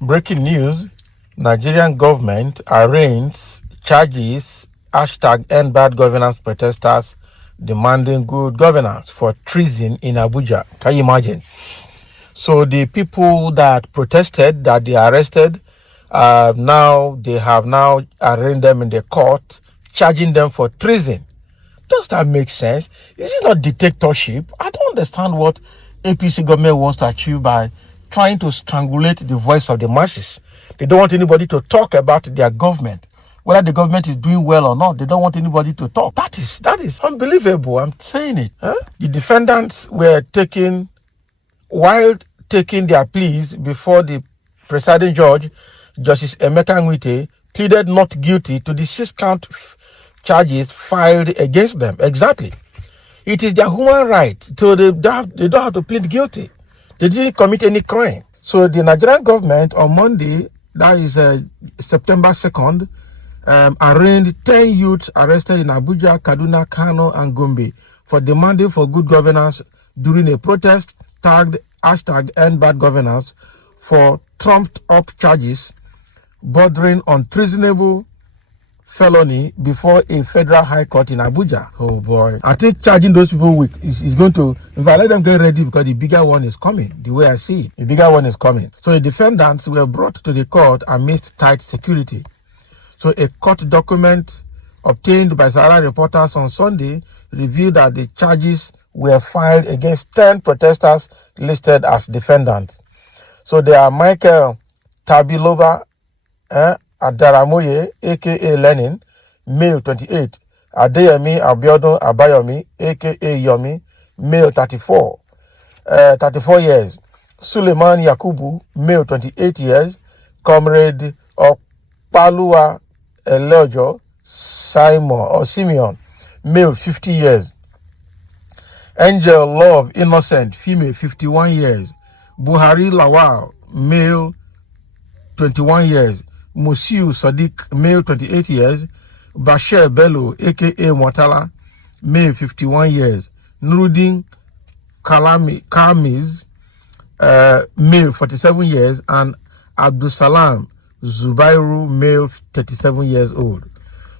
Breaking news, Nigerian government arraigns charges #End Bad Governance protesters demanding good governance for treason in Abuja. Can you imagine? So the people that protested, that they arrested, they have now arraigned them in the court, charging them for treason. Does that make sense? Is it not dictatorship? I don't understand what APC government wants to achieve by trying to strangulate the voice of the masses. They don't want anybody to talk about their government. Whether the government is doing well or not, they don't want anybody to talk. That is unbelievable. I'm saying it. Huh? The defendants were taken, while taking their pleas before the presiding judge, Justice Emeka Nwite, pleaded not guilty to the 6-count charges filed against them. Exactly. It is their human right, so they don't have to plead guilty. They didn't commit any crime. So the Nigerian government on Monday, that is September 2nd, arraigned 10 youths arrested in Abuja, Kaduna, Kano, and Gombe for demanding for good governance during a protest tagged #End Bad Governance for trumped up charges bordering on treasonable felony before a federal high court in Abuja. Oh boy. I think charging those people is going to, if I let them get ready, because the bigger one is coming, the way I see it. The bigger one is coming. So the defendants were brought to the court amidst tight security. So a court document obtained by Sahara reporters on Sunday revealed that the charges were filed against 10 protesters listed as defendants. So they are Michael Tabiloba, Adaramoye, aka Lenin, male 28. Adeyemi Abiodun Abayomi, aka Yomi, male 34 years. Suleiman Yakubu, male 28 years. Comrade Opalua Eleojo Simeon, male 50 years. Angel Love Innocent, female 51 years. Buhari Lawal, male 21 years. Musiu Sadiq, male 28 years. Bashir Bello, aka Mwatala, male 51 years. Nuruddin Kamiz, male 47 years. And Abdusalam Zubairu, male 37 years old.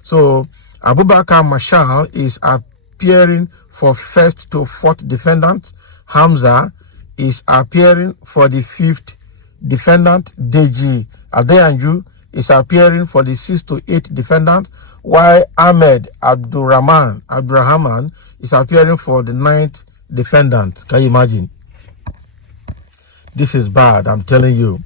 So Abubakar Mashal is appearing for 1st to 4th defendant. Hamza is appearing for the 5th defendant. Deji Adeyanju is appearing for the 6th to 8th defendant, while Ahmed Abdurrahman is appearing for the 9th defendant. Can you imagine? This is bad, I'm telling you.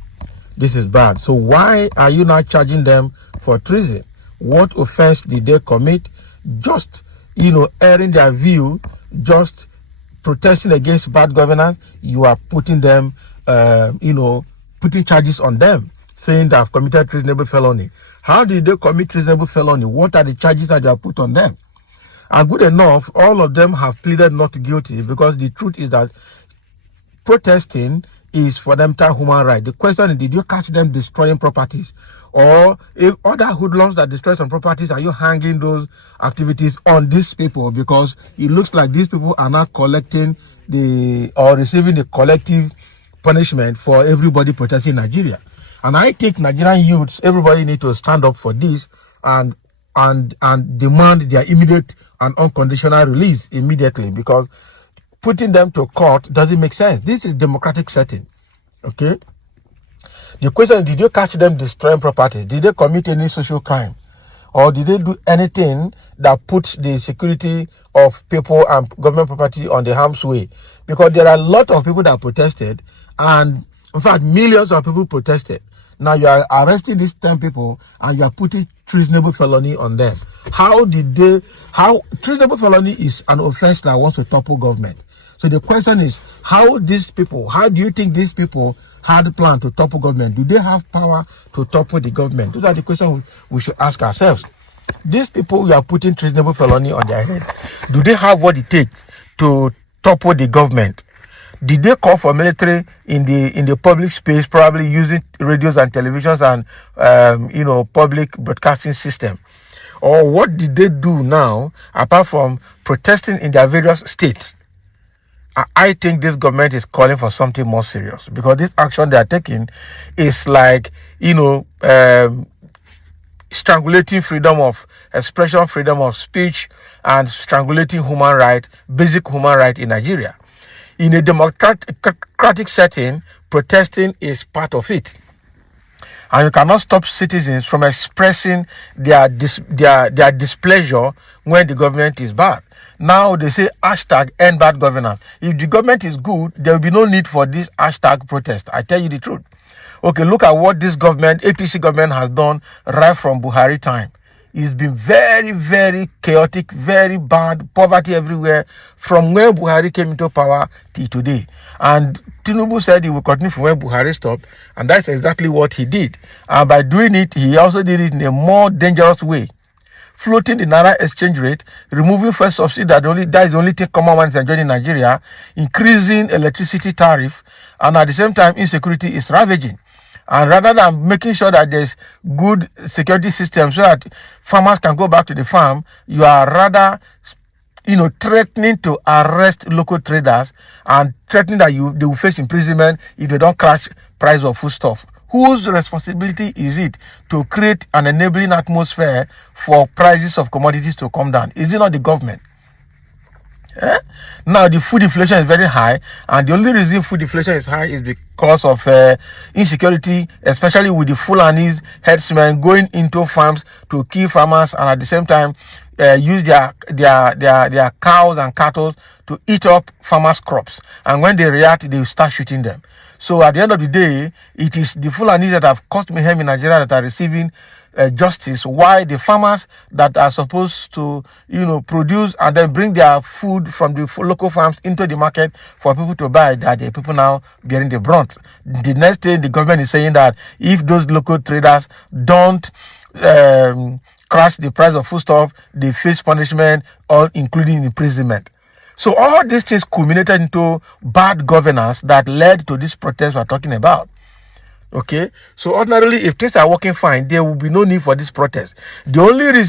This is bad. So why are you not charging them for treason? What offense did they commit? Just, airing their view, just protesting against bad governance, you are putting them, putting charges on them, saying they have committed treasonable felony. How did they commit treasonable felony? What are the charges that you have put on them? And good enough, all of them have pleaded not guilty, because the truth is that protesting is fundamental human right. The question is, did you catch them destroying properties? Or if other hoodlums that destroy some properties, are you hanging those activities on these people? Because it looks like these people are not collecting or receiving the collective punishment for everybody protesting in Nigeria. And I think Nigerian youths, everybody need to stand up for this and demand their immediate and unconditional release immediately, because putting them to court doesn't make sense. This is democratic setting. Okay? The question is, did you catch them destroying properties? Did they commit any social crime? Or did they do anything that puts the security of people and government property on the harm's way? Because there are a lot of people that protested, and in fact, millions of people protested. Now you are arresting these 10 people and you are putting treasonable felony on them. Treasonable felony is an offense that wants to topple government. So the question is, how do you think these people had planned to topple government? Do they have power to topple the government? Those are the questions we should ask ourselves. These people you are putting treasonable felony on their head, do they have what it takes to topple the government? Did they call for military in the public space, probably using radios and televisions and public broadcasting system? Or what did they do now, apart from protesting in their various states? I think this government is calling for something more serious, because this action they are taking is like, strangulating freedom of expression, freedom of speech, and strangulating human right, basic human right in Nigeria. In a democratic setting, protesting is part of it. And you cannot stop citizens from expressing their displeasure when the government is bad. Now they say hashtag end bad governance. If the government is good, there will be no need for this hashtag protest. I tell you the truth. Okay, look at what this government, APC government, has done right from Buhari time. It's been very, very chaotic, very bad, poverty everywhere from when Buhari came into power till today. And Tinubu said he will continue from when Buhari stopped, and that's exactly what he did. And by doing it, he also did it in a more dangerous way. Floating the Naira exchange rate, removing fuel subsidy that is the only thing common man is enjoying in Nigeria, increasing electricity tariff, and at the same time, insecurity is ravaging. And rather than making sure that there's good security system so that farmers can go back to the farm, you are rather, threatening to arrest local traders and threatening that they will face imprisonment if they don't crash price of foodstuff. Whose responsibility is it to create an enabling atmosphere for prices of commodities to come down? Is it not the government? Now the food inflation is very high, and the only reason food inflation is high is because of insecurity, especially with the Fulanis herdsmen going into farms to kill farmers, and at the same time use their cows and cattle to eat up farmers' crops. And when they react, they start shooting them. So at the end of the day, it is the Fulanis that have caused mayhem in Nigeria that are receiving justice, why the farmers that are supposed to produce and then bring their food from the local farms into the market for people to buy, that the people now bearing the brunt. The next thing the government is saying that if those local traders don't crash the price of foodstuff, they face punishment, or including imprisonment. So all these things culminated into bad governance that led to this protest we're talking about. Okay, so ordinarily, if things are working fine, there will be no need for this protest. The only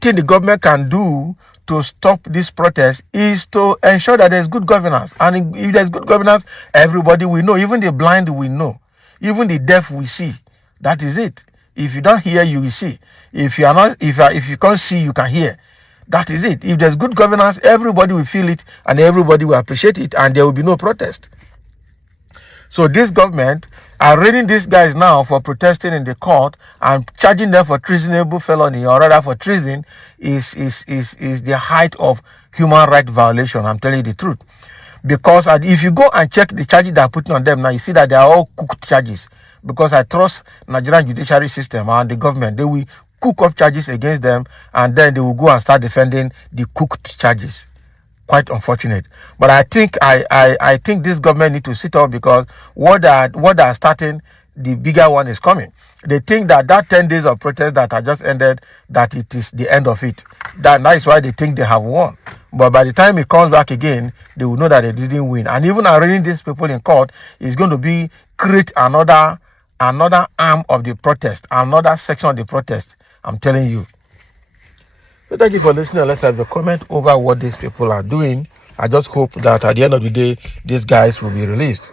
thing the government can do to stop this protest is to ensure that there's good governance. And if there's good governance, everybody will know, even the blind will know, even the deaf will see. That is it. If you don't hear, you will see. If you can't see, you can hear. That is it. If there's good governance, everybody will feel it and everybody will appreciate it, and there will be no protest. So this government arraigning these guys now for protesting in the court and charging them for treasonable felony, or rather for treason, is the height of human rights violation. I'm telling you the truth. Because if you go and check the charges they are putting on them now, you see that they are all cooked charges. Because I trust Nigerian judiciary system and the government. They will cook up charges against them, and then they will go and start defending the cooked charges. Quite unfortunate. But I think this government need to sit up, because what they are starting, the bigger one is coming. They think that 10 days of protest that are just ended, that it is the end of it. That is why they think they have won. But by the time it comes back again, they will know that they didn't win. And even arraigning these people in court is going to create another arm of the protest, another section of the protest. I'm telling you. So thank you for listening. Let's have a comment over what these people are doing. I just hope that at the end of the day, these guys will be released.